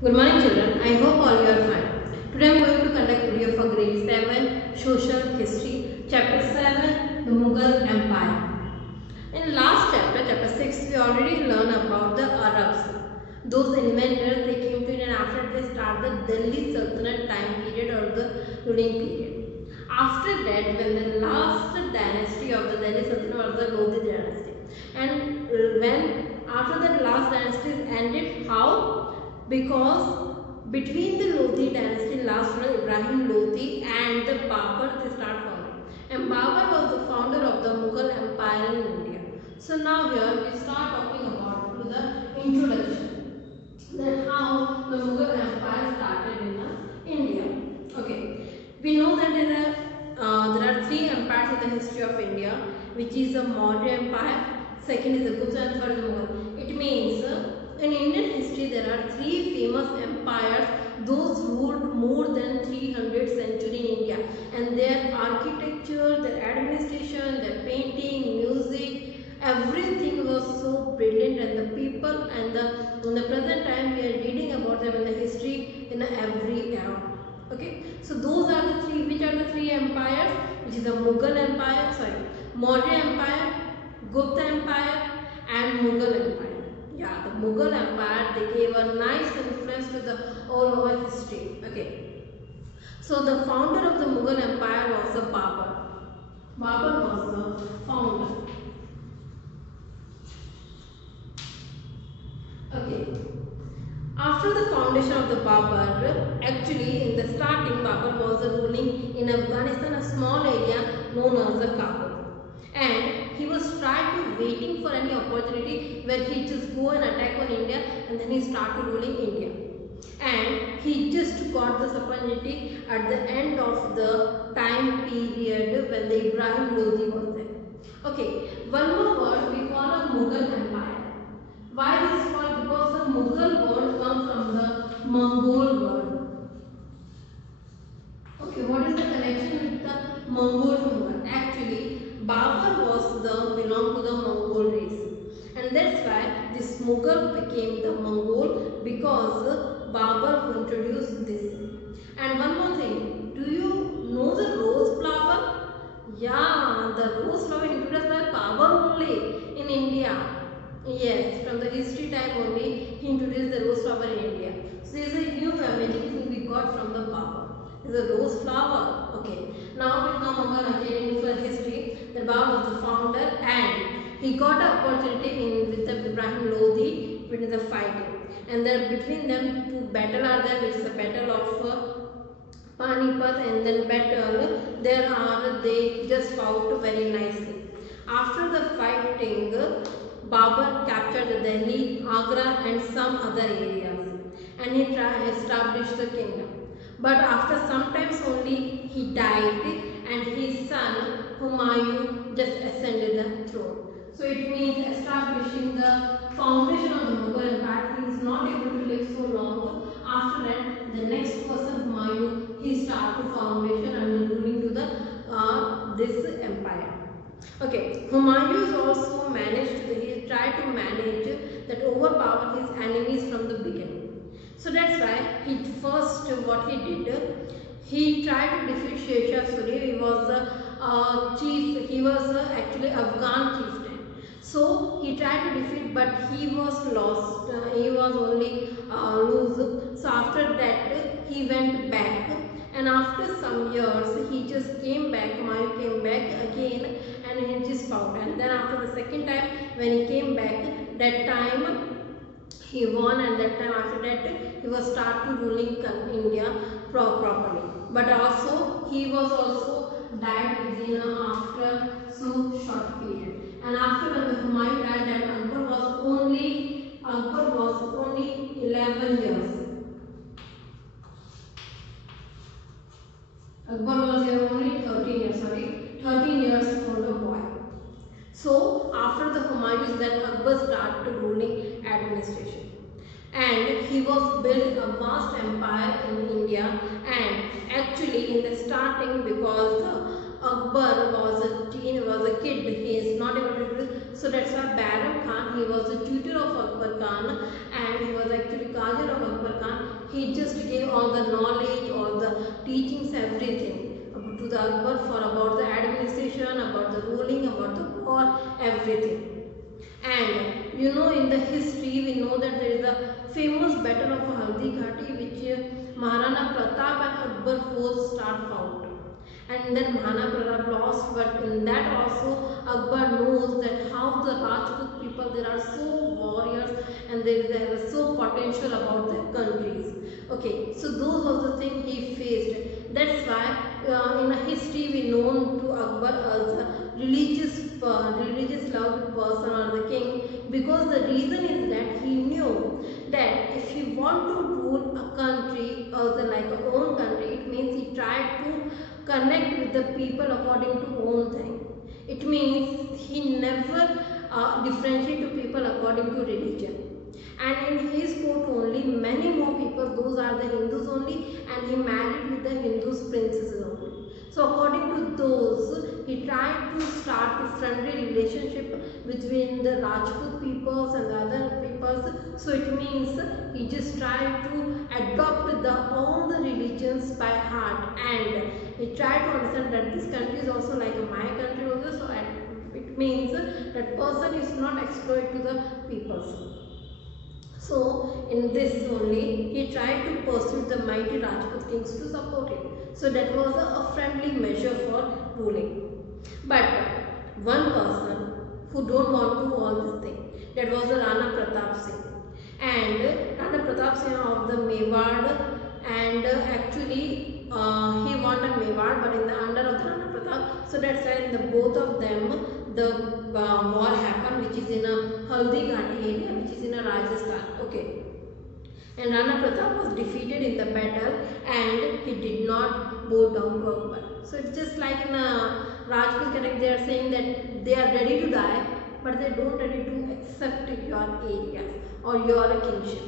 Good morning children, I hope all you are fine. Today I am going to conduct video for grade 7 Social History, chapter 7 the Mughal Empire. In last chapter, chapter 6, we already learned about the Arabs. Those invaders, they came to India and after they started the Delhi Sultanate time period or the ruling period. After that, when the last dynasty of the Delhi Sultanate was the Lodi dynasty, and when after that last dynasty ended, how? Because between the Lodi dynasty, last ruler Ibrahim Lodi and the Babur, they start forming. And Babur was the founder of the Mughal Empire in India. So now here we start talking about to the introduction, that how the Mughal Empire started in India. Okay, we know that there are three empires in the history of India, which is the Maurya Empire, second is the Gupta, and third is the Mughal. It means in Indian history there are three famous empires. Those ruled more than 300 century in India, and their architecture, their administration, their painting, music, everything was so brilliant, and the people and in the present time we are reading about them in the history in every era. Okay, so those are the three. Which are the three empires? Which is the Mughal Empire, Maurya Empire, Gupta Empire, and Mughal Empire. Yeah, the Mughal Empire, they gave a nice influence to the all over history. Okay, so the founder of the Mughal Empire was the Babur. Babur was the founder. Okay. After the foundation of the Babur, actually in the starting Babur was ruling in Afghanistan, a small area known as the Kabul. And he was trying to waiting for any opportunity where he just go and attack on India, and then he started ruling India. And he just got this opportunity at the end of the time period when the Ibrahim Lodi was there. Okay, one more word we call a Mughal Empire. Why this word? Because the Mughal word comes from the Mongol word. Okay, what is the connection with the Mongol to Mughal? Actually, Babur was belong to the Mongol race, and that's why this Mughal became the Mongol, because Babur introduced this. And one more thing, do you know the rose flower? Yeah, the rose flower introduced by Babur only in India. Yes, from the history time only he introduced the rose flower in India. So this is a new magic thing we got from the Babur. This is a rose flower. Okay. Now we come again into the history. The Babur was the founder, and he got an opportunity in with the Ibrahim Lodi between the fighting. And there between them two battle are there, which is the battle of Panipat, and then battle there are they just fought very nicely. After the fighting, Babur captured Delhi, Agra, and some other areas, and he established the kingdom. But after some times only he died, and his son Humayun just ascended the throne. So it means establishing the foundation of the Mughal Empire. He is not able to live so long. After that, the next person Humayun, he started foundation and ruling to the this empire. Okay, Humayun also he tried to manage that overpower his enemies from the beginning. So that's why he first what he did, he tried to defeat Sher Shah Suri. He was a chief, he was actually Afghan chieftain. So he tried to defeat, but he was lost. He was only lose. So after that he went back, and after some years he just came back. Humayun came back again, and he just fought. And then after the second time when he came back, that time he won, and that time after that he was started ruling India properly. But also he was also died within after so short period. And after when the Humayun died, that Akbar was only 11 years. Akbar was only 13 years, 13 years old boy. So after the Humayun, then Akbar started ruling administration, and he was built a vast empire in India. And actually in the starting, because Akbar was a kid, he is not able to do, so that's why Bairam Khan, he was the tutor of Akbar Khan, and he was actually Qazir of Akbar Khan. he just gave all the knowledge, all the teachings, everything to the Akbar for about the administration, about the ruling, about the war, everything. And you know, in the history we know that there is a famous battle of Haldi Ghati which Maharana Pratap and Akbar force start fought. And then Maharana Pratap lost, but in that also Akbar knows that how the Rajput people, there are so warriors and they are so potential about their countries. Okay, so those was the thing he faced. That's why in a history we known to Akbar as a religious loved person or the king, because the reason is that he knew that if he want to rule a country as like a own country, it means he tried to connect with the people according to own thing. It means he never differentiate to people according to religion. And in his court only many more people, those are the Hindus only, and he married with the Hindus princesses only. So according to those, he tried to start a friendly relationship between the Rajput peoples and the other peoples. So it means he just tried to adopt all the religions by heart, and he tried to understand that this country is also like my country also. So it means that person is not exploit to the peoples. So in this only he tried to pursue the mighty Rajput kings to support him. So that was a friendly measure for ruling. But one person who don't want to do all this thing, that was the Rana Pratap Singh. And Rana Pratap Singh of the Mewar, and actually he wanted Mewar, but in the under of the Rana Pratap. So that's why in the both of them the war happened, which is in a Haldi Ghati area, which is in a Rajasthan. Okay. And Rana Pratap was defeated in the battle, and he did not bow down to Akbar. So it's just like in a Rajput character, they are saying that they are ready to die, but they don't ready to accept your areas or your kingship.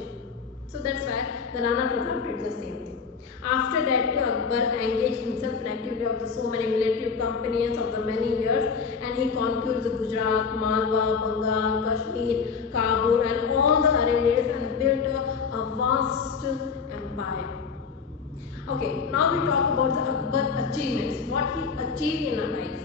So that's why the Rana Pratap did the same thing. After that, Akbar engaged himself in activity of the so many military companies of the many years, and he conquered the Gujarat, Malwa, Bengal, Kashmir, Kabul, and all the areas, and built a vast empire. Okay, now we talk about the Akbar achievements, what he achieved in a life.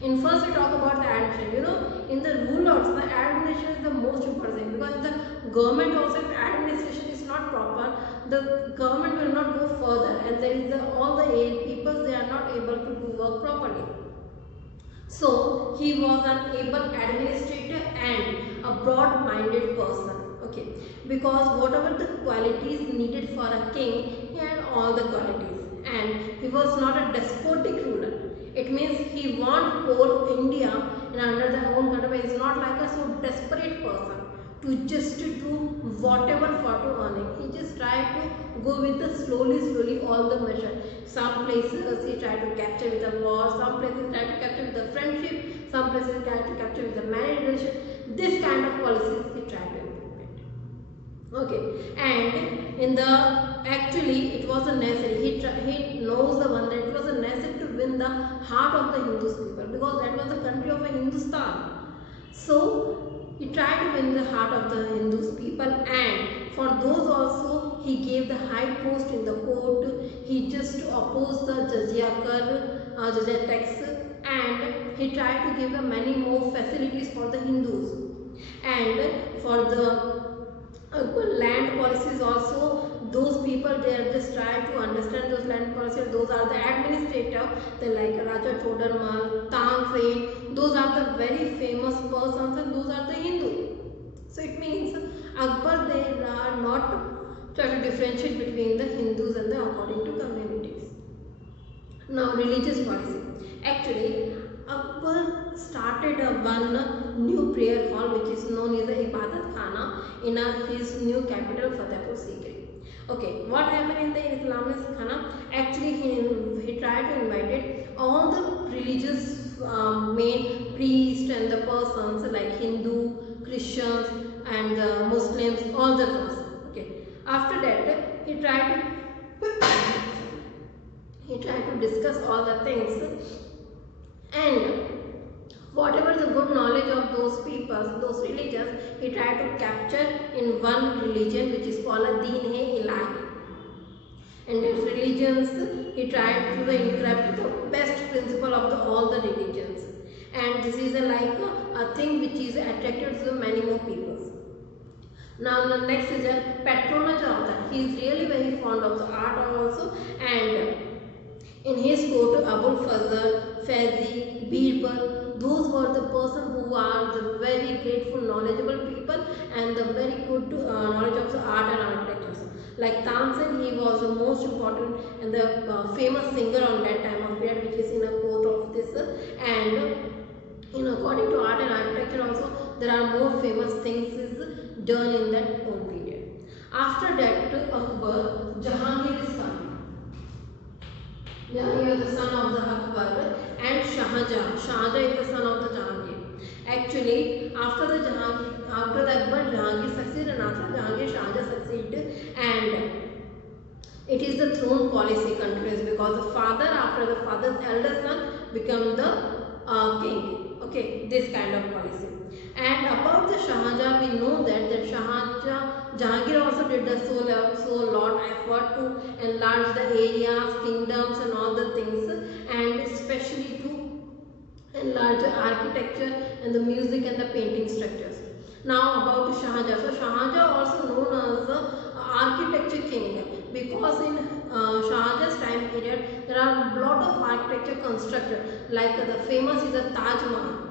In first we talk about the administration. You know, in the rulers, the administration is the most important thing, because the government also, if administration is not proper, the government will not go further, and there is all the people, they are not able to do work properly. So he was an able administrator and a broad-minded person. Okay, because whatever the qualities needed for a king, he had all the qualities, and he was not a despotic ruler. It means he want whole India and under their own country. He is not like a so desperate person to just do whatever for to earning. He just tried to go with the slowly all the measure. Some places he tried to capture with the war, some places he tried to capture with the friendship, some places he tried to capture with the marriage relation. This kind of policies he tried to implement. Okay, and in the actually it was a necessary. He knows the one that it was a necessary to win the heart of the Hindus people, because that was the country of a Hindustan. So he tried to win the heart of the Hindus people, and for those also he gave the high post in the court. He just opposed the jizya tax, and he tried to give the many more facilities for the Hindus. And for the land policies also, those people, they are just trying to understand those land policies. Those are the administrator, they like Raja Todarmal, Tanse, those are the very famous persons, and those are the Hindu. So it means Akbar, they are not trying to differentiate between the Hindus and the according to communities. Now religious policy. Actually Akbar started one new prayer hall which is known as the Ibadat Khana in his new capital Fatehpur Sikri. Okay, what happened in the Islamic Khana? Actually he tried to invite all the religious main priests and the persons like Hindu, Christians and the Muslims, all the persons. Okay, after that he tried to discuss all the things, and whatever the good knowledge of those people, those religions, he tried to capture in one religion which is called a Deen-e-Ilahi. And its religions, he tried to encrypt the best principle of all the religions. And this is a thing which is attracted to many more people. Now the next is a patronage of that. He is really very fond of the art also, and in his court, Abul Fazl, Faizi, Birbal, those were the person who are the very grateful, knowledgeable people and the very good knowledge of the art and architecture. Like Tansen, he was the most important and the famous singer on that time of period, which is in a court of this, and according to art and architecture also, there are more famous things is done in that whole period. After that, Akbar, Jahangir is coming. Jahangir is the son of the Akbar, and Shahjahan. Shahjahan is the son of the Jahangir. Actually, after the Akbar, Jahangir succeeded, and after Jahangir, Shahjahan succeeded, and it is the throne policy continues because the father, after the father's elder son, become the king. Okay, this kind of policy. And about the Shahjahan, we know that Jahangir also did the so lot effort to enlarge the areas, kingdoms and all the things, and especially to enlarge the architecture and the music and the painting structures. Now about Shahjahan. So Shahjahan also known as the architecture king because in Shahjahan's time period there are a lot of architecture constructed, like the famous is the Taj Mahal.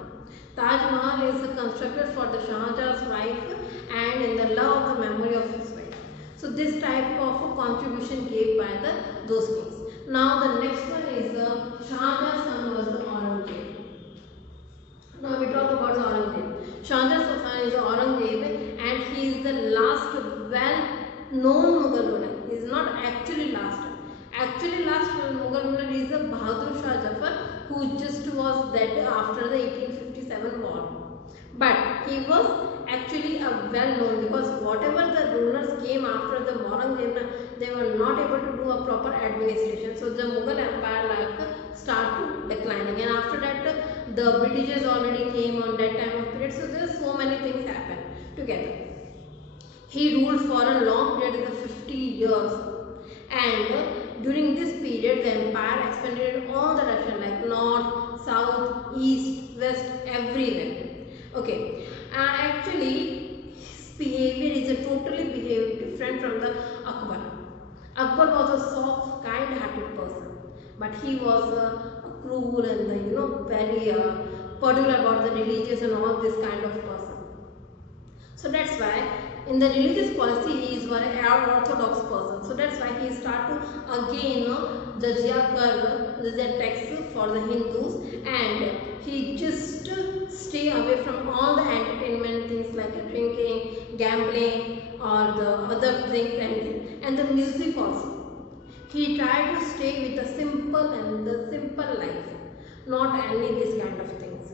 Taj Mahal is constructed for the Shahjahan's wife and in the love of the memory of his wife. So this type of a contribution gave by those kings. Now the next one is Shahjahan's son was the Aurangzeb. Now we talk about the Aurangzeb. Shahjahan's son is Aurangzeb, and he is the last well-known Mughal ruler. He is not actually last. Actually last Mughal ruler is the Bahadur Shah Jafar, who just was dead after the 1857 war. But he was actually a well-known, because whatever the rulers came after the Aurangzeb, they were not able to do a proper administration. So the Mughal empire started declining, and after that the Britishers already came on that time of period. So there so many things happened together. He ruled for a long period of 50 years, and during this period the empire expanded in all the directions, like north, south, east, west, everywhere. Okay, actually his behavior is totally different from the Akbar. Akbar was a soft, kind-hearted person, but he was cruel and very particular about the religious and all this kind of person. So that's why in the religious policy he is very orthodox person. So that's why he start to again the text for the Hindus, and he just stay away from all the entertainment things like drinking, gambling or the other things, and the music also. He tried to stay with the simple life, not any this kind of things.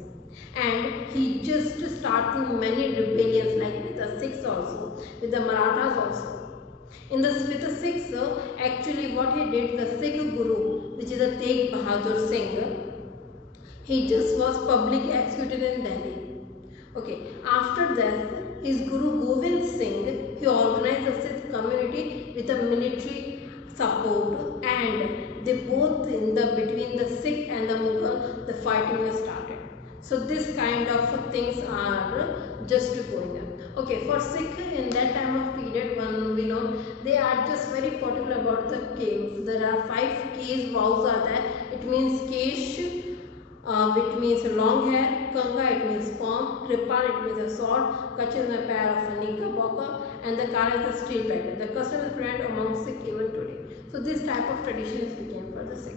And he just started many rebellions, like with the Sikhs also, with the Marathas also. With the Sikhs, actually what he did, the Sikh Guru, which is a Tegh Bahadur Singh, he just was publicly executed in Delhi. Okay, after that, his Guru Govind Singh, he organized the Sikh community with a military support, and they both between the Sikh and the Mughal, the fighting was started. So this kind of things are just going on. Okay, for Sikh in that time of period, when we know they are just very particular about the caves. There are 5 caves vows are there. It means Kesh, which means long hair, Kanga it means palm, Kripal it means a sword, Kach is a pair of a knickerbocker, and the Kara is a steel pattern. The custom is present among Sikh even today. So this type of traditions became for the Sikh.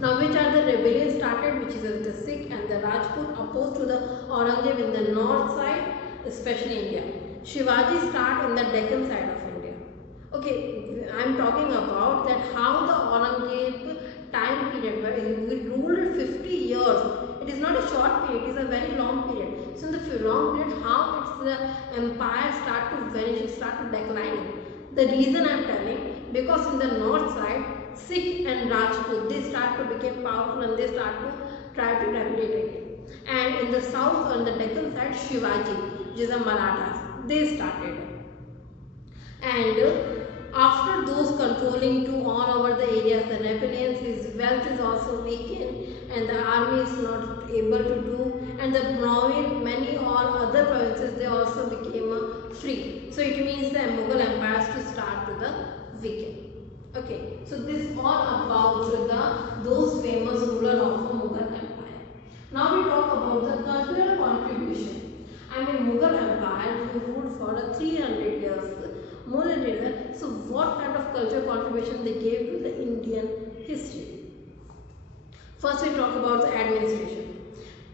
Now which are the rebellions started, which is the Sikh and the Rajput opposed to the Aurangzeb in the north side, especially India. Shivaji start in the Deccan side of India. Okay, I am talking about that how the Aurangzeb time period where he ruled 50 years. It is not a short period, it is a very long period. So in the long period, how the empire start to vanish, start to declining. The reason I am telling, because in the north side, Sikh and Rajput, they start to become powerful and they start to try to dominate again. And in the south, on the Deccan side, Shivaji, which is the Marathas, they started. And After those controlling to all over the areas, the rebellions, his wealth is also weakened and the army is not able to do, and the many all other provinces they also became free. So it means the Mughal empires to start to the weaken. Okay, so this all about those famous ruler of the Mughal empire. Now we talk about the cultural contribution. I mean Mughal empire who ruled for 300 years, more than 300 years. So what kind of cultural contribution they gave to the Indian history? First we talk about the administration.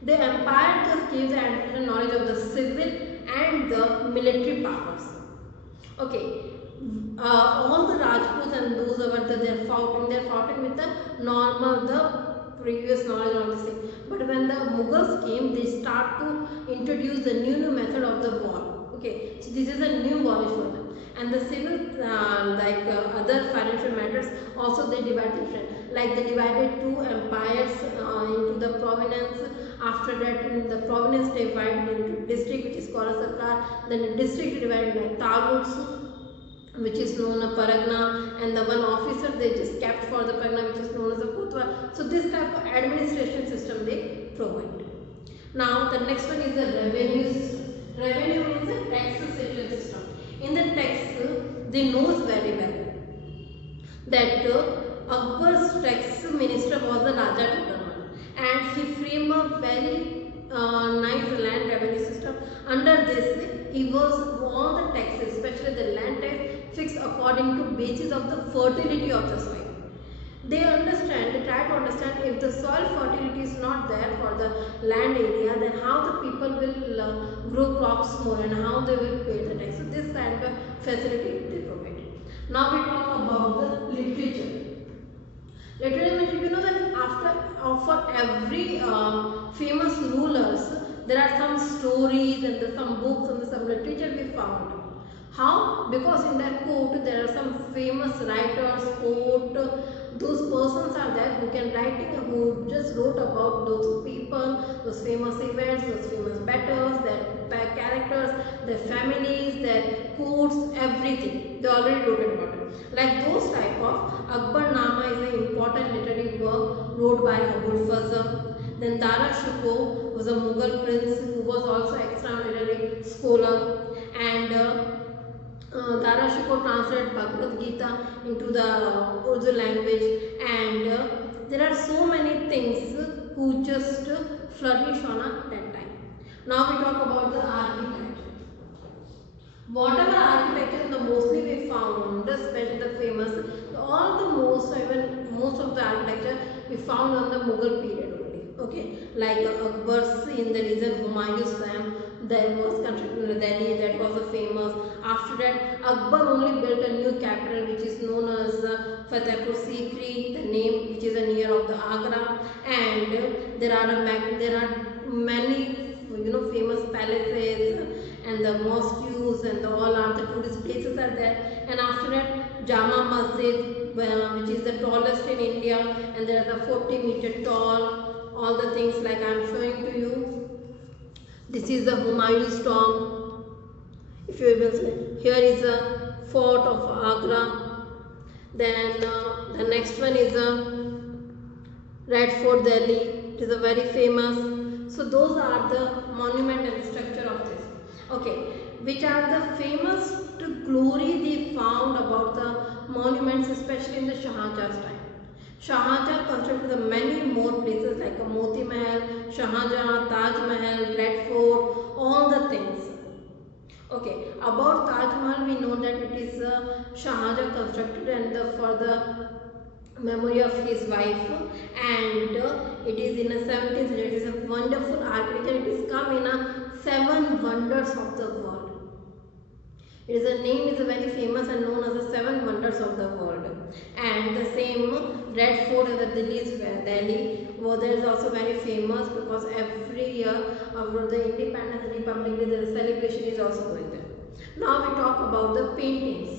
The empire just gave the administration knowledge of the civil and the military powers. Okay, all the Rajputs and those over there they're fighting with the normal, the previous knowledge of the same. But when the Mughals came, they start to introduce the new method of the war. Okay, so this is a new knowledge for them. And the civil, other financial matters, also they divide different. Like they divided two empires into the province. After that, in the province divided into district, which is called as Sarkar. Then the district divided into taluks, which is known as Paragna, and the one officer they just kept for the Paragna, which is known as a Kotwa. So this type of administration system they provide. Now the next one is the revenue system. Revenue means the taxation system. In the text, they knows very well that Akbar's tax minister was the Raja Todaman, and he framed a very nice land revenue system. Under this, he was all the taxes, especially the land tax, fixed according to basis of the fertility of the soil. They try to understand if the soil fertility is not there for the land area, then how the people will grow crops more and how they will pay the tax. So this kind of facility they provide. Now we talk about the literature. Literature means you know that for every famous rulers, there are some stories and some books and some literature we found. How? Because in their court there are some famous writers, poets, those persons are there who can writing, who just wrote about those people, those famous events, those famous battles, their characters, their families, their courts, everything. They already wrote about it. Like those type of Akbar Nama is an important literary work wrote by Abul Fazl. Then Dara Shikoh was a Mughal prince who was also extraordinary scholar, and Dara Shikoh translated Bhagavad Gita into the Urdu language, and there are so many things who just flourish on that time. Now we talk about the architecture. Whatever architecture the mostly we found, especially the famous, even most of the architecture we found on the Mughal period only. Okay, like Akbar's in the region Humayun's time, there was constructed in Delhi, that was a famous. After that, Akbar only built a new capital which is known as Fatehpur Sikri, the name which is near of the Agra, and there are many famous palaces and the mosques and all are the tourist places are there. And after that, Jama Masjid, which is the tallest in India, and there are the 40-meter tall. All the things like I am showing to you. This is the Humayun's tomb. If you will see, here is a fort of Agra. Then the next one is a Red Fort Delhi. It is a very famous. So those are the monument and structure of this. Okay, which are the famous glory they found about the monuments, especially in the Shahjahan's time. Shahjahan constructed many more places like a Moti Mahal, Shahjahan, Taj Mahal, Red Fort, all the things. Okay, about Taj Mahal we know that it is Shahjahan constructed and for the memory of his wife, and it is in the 17th century. It is a wonderful architecture. It is come in a 7 wonders of the world. Its name is very famous and known as the 7 wonders of the world. And the same Red Fort in the Delhi, there is also very famous because every year after the Independence and Republic Day, the celebration is also going there. Now we talk about the paintings.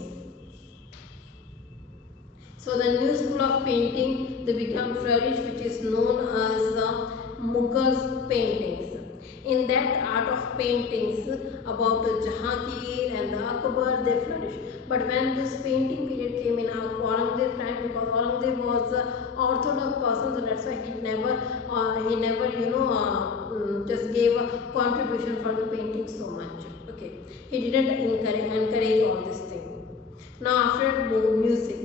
So the new school of painting they become flourished, which is known as the Mughal paintings. In that art of paintings about Jahangir and the Akbar, they flourished. But when this painting period came in Aurangzeb time, because Aurangzeb was an orthodox person, so that's why he never just gave a contribution for the painting so much. Okay, he didn't encourage all this thing. Now after music.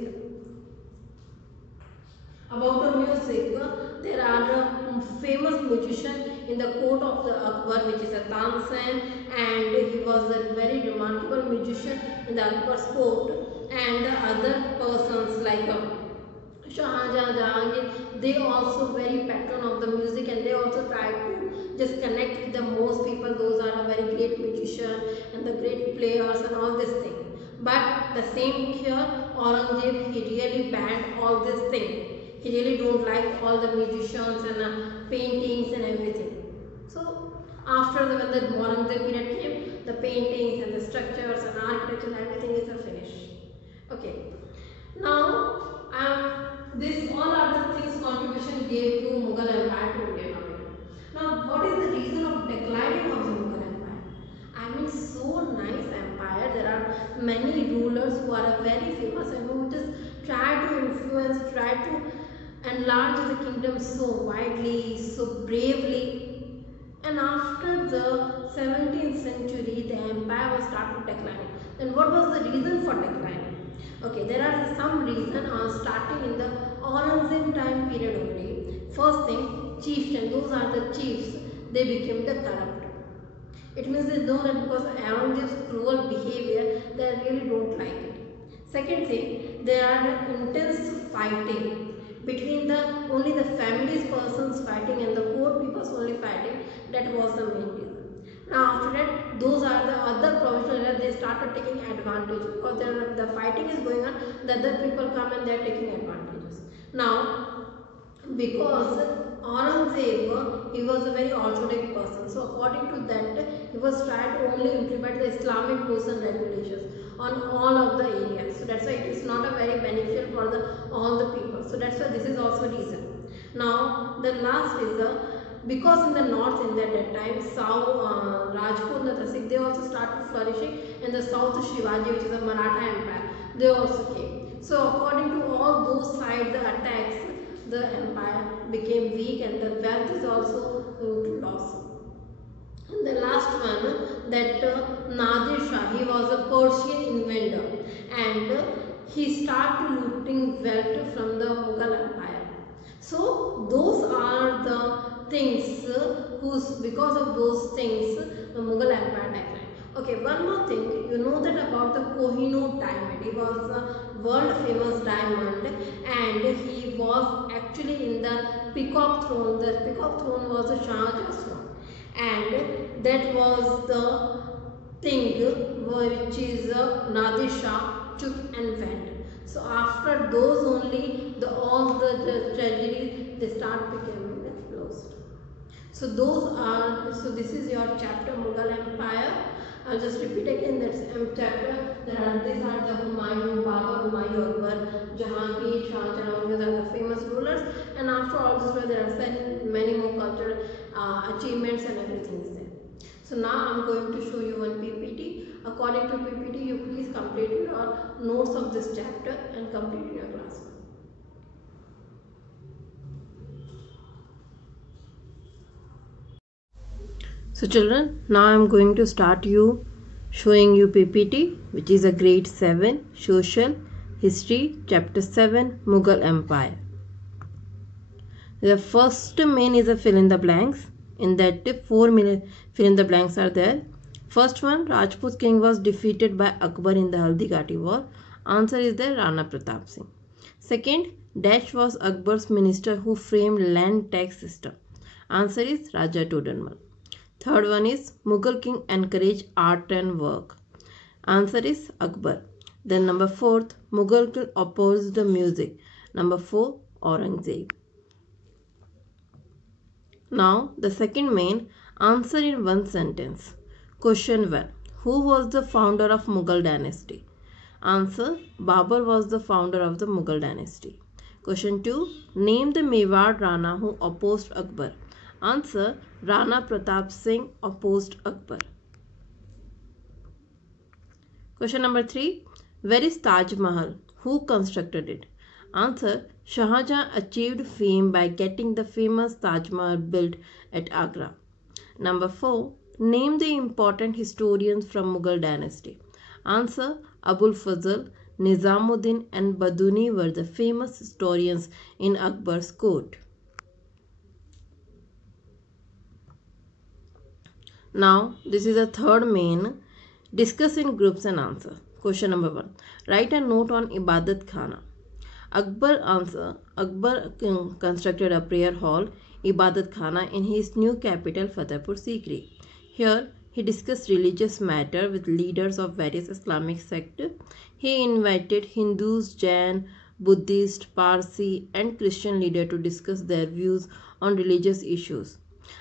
About the music, there are famous musicians in the court of the Akbar, which is a Tansen, and he was a very remarkable musician in the Akbar's court. And the other persons like Shahjahan, Jahangir, they also very patron of the music, and they also try to just connect with the most people. Those are a very great musician and the great players and all this thing. But the same here, Aurangzeb, he really banned all this thing. He really don't like all the musicians and paintings and everything. So after when the Aurangzeb period came, the paintings and the structures and architecture and everything is a finish. Okay. Now this all are the things contribution gave to Mughal Empire to Indian Empire. Now what is the reason of declining of the Mughal Empire? I mean, so nice empire. There are many rulers who are very famous and who just try to influence, try to enlarge the kingdom so widely, so bravely. And after the 17th century, the empire was started declining. Then what was the reason for declining? Okay, there are some reason starting in the Aurangzeb time period only. First thing, chieftain, those are the chiefs, they became the corrupt. It means they know that because Aurangzeb's cruel behavior, they really don't like it. Second thing, there are intense fighting between only the families persons fighting and the court peoples only fighting. That was the main reason. Now after that, those are the other provincial areas, they started taking advantage because the fighting is going on, the other people come and they are taking advantages. Now because Aurangzeb, he was a very orthodox person, so according to that, he was trying to only implement the Islamic rules and regulations on all of the areas. So that's why it is not a very beneficial for all the people. So that's why this is also reason. Now the last is because in the north in that time, South Rajput and Tasik, they also started flourishing, and the south Shivaji, which is a Maratha empire, they also came. So according to all those sides, the attacks, the empire became weak and the wealth is also lost. And the last one, that Nadir Shah, he was a Persian inventor, and he started looting wealth from the Mughal empire. So those are the things because of those things the Mughal empire declined. Okay, one more thing, you know that about the Kohinoor diamond. He was a world famous diamond, and he was actually in the peacock throne. The peacock throne was a Shah Jahan's throne, and that was the thing which is Nadir Shah took and went. So after those only, all the treasuries, they start becoming closed. So this is your chapter Mughal Empire. I'll just repeat again, that's chapter. These are the Humayun, Babur, Humayun, Akbar, Jahangir, Shah Jahan. These are the famous rulers. And after all this, there are many more cultural achievements and everything is there. So now I'm going to show you one PPT. According to PPT, you please complete your notes of this chapter and complete in your class. So children, now I am going to start showing you PPT, which is a grade 7 social history chapter 7 Mughal Empire. The first main is a fill in the blanks. In that 4 fill in the blanks are there. First one, Rajput king was defeated by Akbar in the Haldighati war. Answer is there, Rana Pratap Singh. Second, Dash was Akbar's minister who framed land tax system. Answer is Raja Todarmal. Third one is Mughal king encouraged art and work. Answer is Akbar. Then number 4th, Mughal king opposed the music. Number 4, Aurangzeb. Now the second main, answer in one sentence. Question 1. Who was the founder of Mughal dynasty? Answer, Babur was the founder of the Mughal dynasty. Question 2. Name the Mewar Rana who opposed Akbar. Answer, Rana Pratap Singh opposed Akbar. Question number 3. Where is Taj Mahal? Who constructed it? Answer, Shah Jahan achieved fame by getting the famous Taj Mahal built at Agra. Number 4. Name the important historians from Mughal dynasty. Answer, Abul Fazl, Nizamuddin and Baduni were the famous historians in Akbar's court. Now, this is the third main. Discuss in groups and answer. Question number 1. Write a note on Ibadat Khana. Akbar constructed a prayer hall, Ibadat Khana, in his new capital Fatehpur Sikri. Here, he discussed religious matter with leaders of various Islamic sects. He invited Hindus, Jain, Buddhist, Parsi, and Christian leaders to discuss their views on religious issues.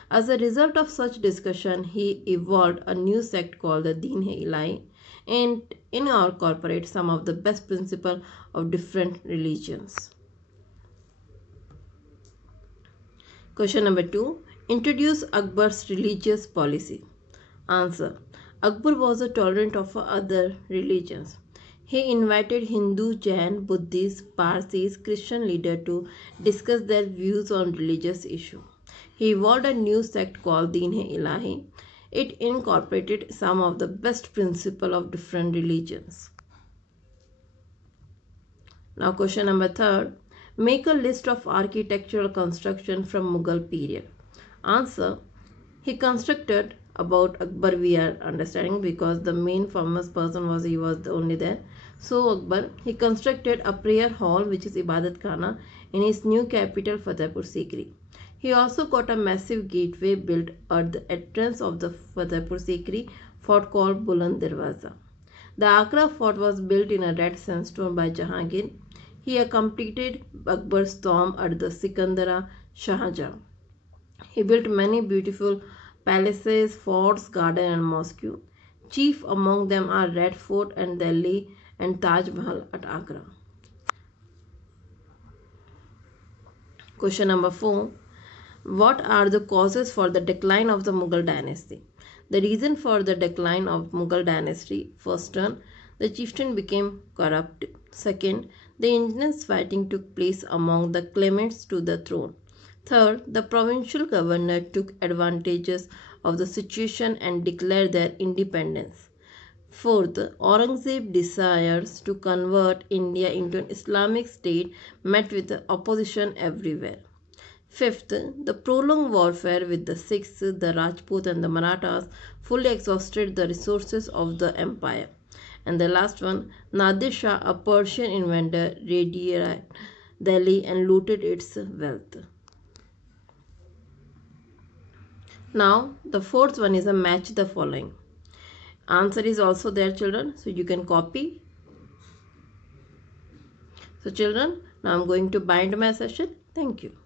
As a result of such discussion, he evolved a new sect called the Din-e-Ilahi and incorporate some of the best principles of different religions. Question number 2. Introduce Akbar's religious policy. Answer. Akbar was tolerant of other religions. He invited Hindu, Jain, Buddhist, Parsis, Christian leaders to discuss their views on religious issues. He evolved a new sect called Din-e-Ilahi. It incorporated some of the best principles of different religions. Now question number 3. Make a list of architectural construction from Mughal period. Answer. He constructed about Akbar we are understanding because the main famous person was only there. So Akbar, he constructed a prayer hall which is Ibadat Khana in his new capital Fatehpur Sikri. He also got a massive gateway built at the entrance of the Fatehpur Sikri fort called Buland Darwaza. The Agra fort was built in a red sandstone by Jahangir. He completed Akbar's tomb at the Sikandara Shah Jahan. He built many beautiful palaces, forts, gardens and mosques. Chief among them are Red Fort and Delhi and Taj Mahal at Agra. Question number 4. What are the causes for the decline of the Mughal dynasty? The reason for the decline of Mughal dynasty: first one, the chieftain became corrupt. Second, the intense fighting took place among the claimants to the throne. Third, the provincial governor took advantages of the situation and declared their independence. Fourth, Aurangzeb's desires to convert India into an Islamic state met with opposition everywhere. Fifth, the prolonged warfare with the Sikhs, the Rajput and the Marathas fully exhausted the resources of the empire. And the last one, Nadir Shah, a Persian invader, raided Delhi and looted its wealth. Now, the fourth one is a match the following. Answer is also there, children, so you can copy. So children, now I am going to bind my session. Thank you.